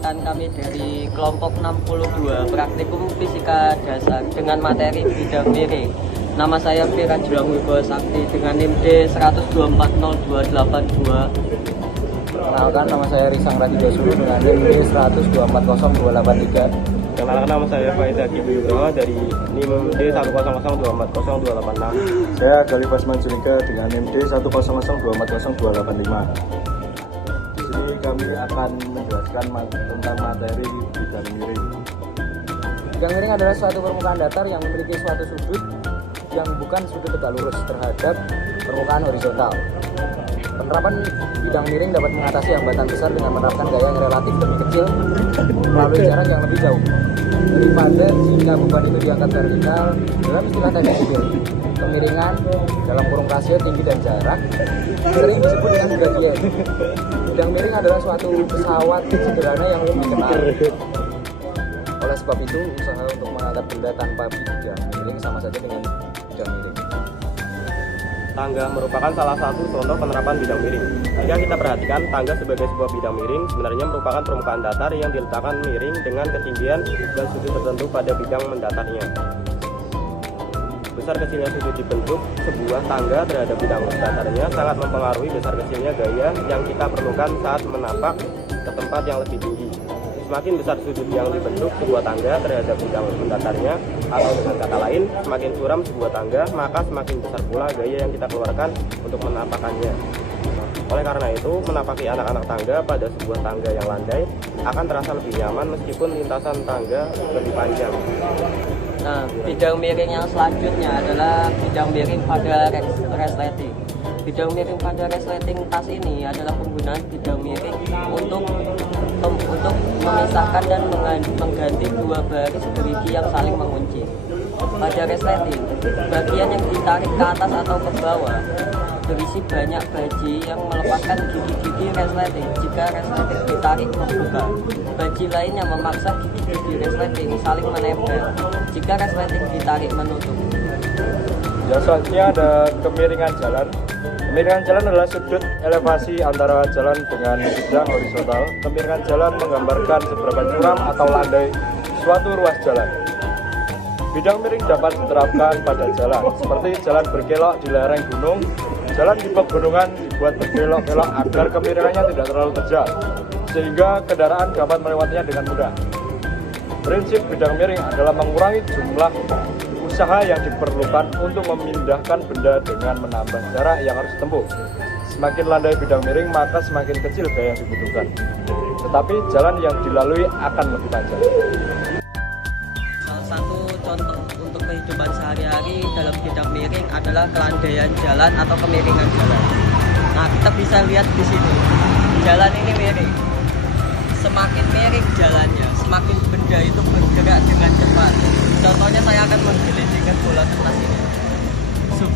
perkenalkan kami dari kelompok 62 Praktikum Fisika Dasar dengan materi bidang miring. Nama saya Fira Julang Wibowo Sakti dengan NIM D1240282. Perkenalkan, nama saya Risang Raditya Sulu dengan NIM D1240283. Perkenalkan, nama saya Faiza Kibuyograha dari NIM D100240286. Saya Gali Basman Julika dengan NIM D100240285. Di sini kami akan menjelaskan tentang materi bidang miring. Bidang miring adalah suatu permukaan datar yang memiliki suatu sudut yang bukan sudut tegak lurus terhadap permukaan horizontal. Penerapan bidang miring dapat mengatasi hambatan besar dengan menerapkan gaya yang relatif lebih kecil melalui jarak yang lebih jauh daripada jika beban itu diangkat vertikal. Dalam istilah teknik sipil, kemiringan dalam kurung rasio tinggi dan jarak sering disebut dengan gradien. Bidang miring adalah suatu pesawat sederhana yang umum dikenal. Oleh sebab itu, usaha untuk mengangkat benda tanpa bidang miring sama saja dengan bidang miring. Tangga merupakan salah satu contoh penerapan bidang miring. Jika kita perhatikan, tangga sebagai sebuah bidang miring sebenarnya merupakan permukaan datar yang diletakkan miring dengan ketinggian dan sudut tertentu pada bidang mendatarnya. Besar kecilnya sudut dibentuk sebuah tangga terhadap bidang datarnya sangat mempengaruhi besar kecilnya gaya yang kita perlukan saat menapak ke tempat yang lebih tinggi. Semakin besar sudut yang dibentuk sebuah tangga terhadap bidang mendatarnya, atau dengan kata lain, semakin curam sebuah tangga, maka semakin besar pula gaya yang kita keluarkan untuk menapakannya. Oleh karena itu, menapaki anak-anak tangga pada sebuah tangga yang landai akan terasa lebih nyaman meskipun lintasan tangga lebih panjang. Nah, bidang miring yang selanjutnya adalah bidang miring pada resleting. Bidang miring pada resleting tas ini adalah penggunaan bidang miring untuk memisahkan dan mengganti dua baris gerigi yang saling mengunci. Pada resleting, bagian yang ditarik ke atas atau ke bawah berisi banyak baji yang melepaskan gigi-gigi resleting. Jika resleting ditarik membuka, baji lain yang memaksa gigi-gigi resleting saling menempel. Jika resleting ditarik menutup. Selanjutnya ada kemiringan jalan. Kemiringan jalan adalah sudut elevasi antara jalan dengan bidang horizontal. Kemiringan jalan menggambarkan seberapa curam atau landai suatu ruas jalan. Bidang miring dapat diterapkan pada jalan, seperti jalan berkelok di lereng gunung. Jalan di pegunungan dibuat berkelok-kelok agar kemiringannya tidak terlalu terjal, sehingga kendaraan dapat melewatinya dengan mudah. Prinsip bidang miring adalah mengurangi jumlah usaha yang diperlukan untuk memindahkan benda dengan menambah jarak yang harus ditempuh. Semakin landai bidang miring, maka semakin kecil gaya yang dibutuhkan. Tetapi jalan yang dilalui akan lebih panjang. Salah satu contoh untuk kehidupan sehari-hari dalam bidang miring adalah kelandaian jalan atau kemiringan jalan. Nah, kita bisa lihat di sini. Jalan ini miring. Semakin miring jalannya, semakin benda itu bergerak dengan cepat. Contohnya saya akan menggelindingkan bola kertas ini. Zoom.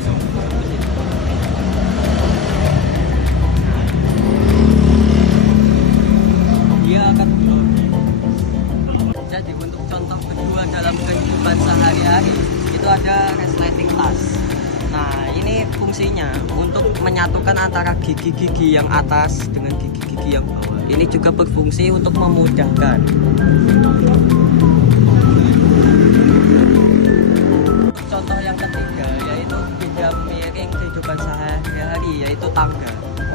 Dia akan berlari. Jadi untuk contoh kedua dalam kehidupan sehari-hari itu ada resleting tas. Nah, ini fungsinya untuk menyatukan antara gigi-gigi yang atas dengan gigi-gigi yang bawah. Ini juga berfungsi untuk memudahkan. Contoh yang ketiga yaitu bidang miring kehidupan sehari-hari, yaitu tangga.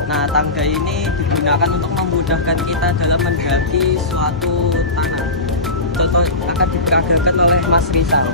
Nah, tangga ini digunakan untuk memudahkan kita dalam mendaki suatu tanah. Contoh akan diperagakan oleh Mas Rizal.